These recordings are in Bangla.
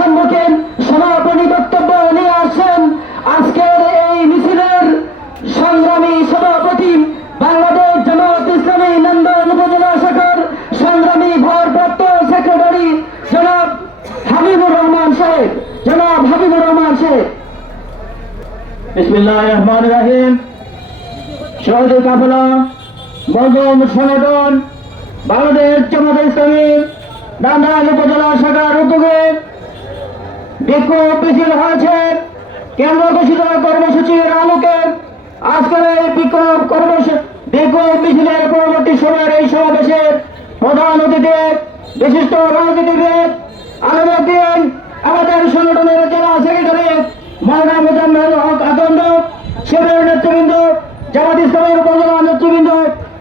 সম্মুখীন সমাপনী বক্তব্য নিয়ে আসছেন আজকের এই মিছিলের সংগ্রামী সভাপতি, বাংলাদেশ জামাত ইসলামী নন্দন উপজেলা শাখার সংগ্রামী ভারপ্রাপ্ত সেক্রেটারি জনাব হাবিবুর রহমান সাহেব। বিসমিল্লাহির রহমানির রহিম। শহীদ কাফেলা মজলুম সংগঠন বাংলাদেশ জামাত ইসলামী নন্দন উপজেলা শাখার উদ্যোগে বিক্ষোভ মিছিল হয়েছে। কেন্দ্র ঘোষিত কর্মসূচির আলোকে আজকের এই বিক্ষোভ মিছিলের পরবর্তী সময়ের এই সমাবেশের প্রধান অতিথি বিশিষ্ট রাজনীতিবিদ আলমউদ্দিন, আমাদের সংগঠনের জেলা সেক্রেটারি মাওলানা মোজাম্মেল হক আকন্দ, শিবিরের নেতৃবৃন্দ, জামাত ইসলামের উপজেলা নেতৃবৃন্দ,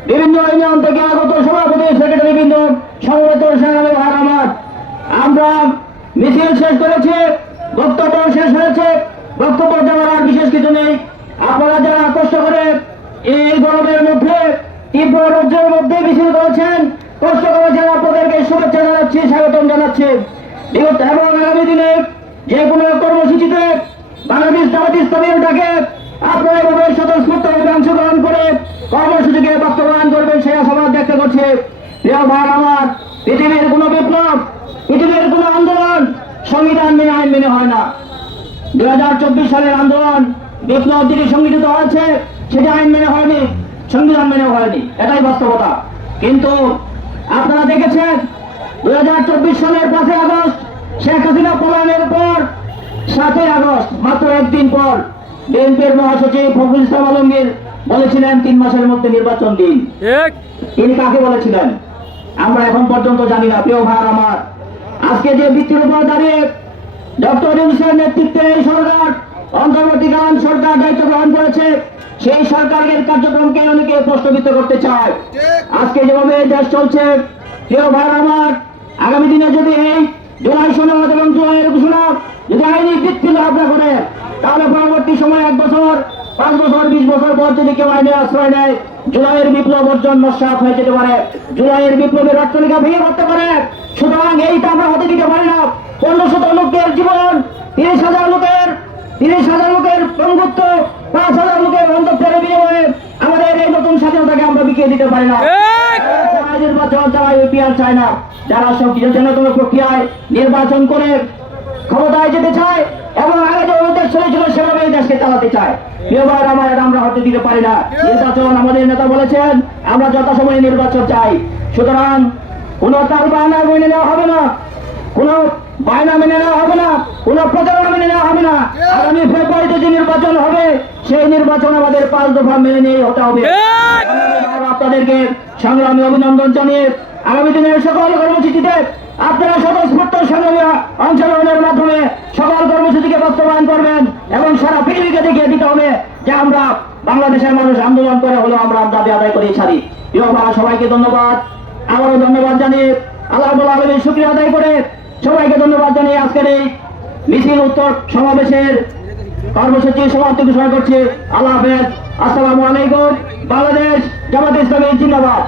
বিভিন্ন ইউনিয়ন থেকে আগত সভাপতি সেক্রেটারিবৃন্দ, সমবেত সংগ্রামী ভাই আমার, আমরা মিছিল শেষ করেছি, বক্তব্য শেষ হয়েছে। বক্তব্য দেওয়ার আর বিশেষ কিছু নেই। আপনারা যারা কষ্ট করে এই গরমের মধ্যে, তীব্র রৌদ্রের মধ্যে মিছিল করেছেন, কষ্ট করেছেন, আপনাদেরকে শুভেচ্ছা জানাচ্ছি, স্বাগতম জানাচ্ছি। বিগত এবং আগামী দিনে যে কোনো কর্মসূচিতে বাংলাদেশ জামাত ইসলামীর ডাকে আপনারা এভাবে স্বতঃস্ফূর্তভাবে অংশগ্রহণ করে কর্মসূচিকে বাস্তবায়ন করবেন সেই আশাবাদ ব্যক্ত করছে। প্রিয় ভাই আমার, পৃথিবীর কোনো বিপ্লব, পৃথিবীর কোনো আন্দোলন সংবিধান মেনে আইন মেনে হয় না। 2024 সালের আন্দোলন বিপ্লব যেটি সংগঠিত হয়েছে সেটি আইন মেনে হয়নি, সংবিধান মেনে হয়নি, এটাই বাস্তবতা। কিন্তু আপনারা দেখেছেন 2024 সালের 5 আগস্ট শেখ হাসিনা পলায়নের পর 7 আগস্ট মাত্র একদিন পর বিএনপির মহাসচিব ফখরুল ইসলাম আলমগীর বলেছিলেন 3 মাসের মধ্যে নির্বাচন দিন। তিনি কাকে বলেছিলেন আমরা এখন পর্যন্ত জানি না। প্রিয় ভাই আমার, আজকে যে ভিত্তির উপর দাঁড়িয়ে ডক্টর ইউনূসের নেতৃত্বে এই সরকার, অন্তর্বর্তীকালীন সরকার দায়িত্ব গ্রহণ করেছে, সেই সরকারের কার্যক্রমকে অনেকে প্রশ্নবিদ্ধ করতে চায়। আজকে যেভাবে দেশ চলছে, প্রিয় ভাই আমার, আগামী দিনে যদি এই জুলাই সনদ এবং জুলাইয়ের ঘোষণা যদি আইনি ভিত্তি লাভ না করে, তাহলে পরবর্তী সময় 1 বছর, 5 বছর, 20 বছর পর যদি কেউ আইনে আশ্রয় নেয়, জুলাইয়ের বিপ্লব অর্জন নস্যাৎ হয়ে যেতে পারে, জুলাইয়ের বিপ্লবের অট্টালিকা ভেঙে পড়তে পারে। সুতরাং এইটা আমরা হতে দিতে পারি না। 1500 লোকের জীবন, 30,000 লোকের বন্ধুত্ব, 5,000 লোকের অন্তঃের বিনিময়ে আমাদের এই নতুন স্বাধীনতাকে আমরা বিকিয়ে দিতে পারি না। নির্বাচন যারা ইউপিআর চায় না, যারা সব জনতম প্রক্রিয়ায় নির্বাচন করে ক্ষমতায় যেতে চায় এবং আগে যে দেশ চলেছিল সেভাবে এই দেশকে চালাতে চায়, এবার আমরা হতে দিতে পারি না। নির্বাচন আমাদের নেতা বলেছেন আমরা যথাসময়ে নির্বাচন চাই। সুতরাং কোন তার বায়না মেনে নেওয়া হবে না, কোন বায়না মেনে নেওয়া হবে না, কোন প্রচারণা মেনে নেওয়া হবে না। আগামী ফেব্রুয়ারিতে যে নির্বাচন হবে সেই নির্বাচন আমাদের 5 দফা মেনে নিয়ে হতে হবে। আপনাদেরকে সংগ্রামী অভিনন্দন জানিয়ে আগামী দিনের সকল কর্মসূচিতে আপনারা স্বতঃস্ফূর্ত সংগ্রামী অংশগ্রহণের মাধ্যমে সকল কর্মসূচিকে বাস্তবায়ন করবেন এবং সারা পৃথিবীকে দেখিয়ে দিতে হবে যে আমরা বাংলাদেশের মানুষ আন্দোলন করে হলেও আমরা দাবি আদায় করে ছাড়ি। সবাইকে ধন্যবাদ, আবারও ধন্যবাদ জানিয়ে আল্লাহ রাব্বুল আলামিনের শুকরিয়া আদায় করে সবাইকে ধন্যবাদ জানিয়ে আজকের এই মিছিল উত্তর সমাবেশের কর্মসূচি সমাপ্তি ঘোষণা করছি। আল্লাহ হাফেজ। আসসালামু আলাইকুম। বাংলাদেশ জামাত ইসলামী জিন্দাবাদ।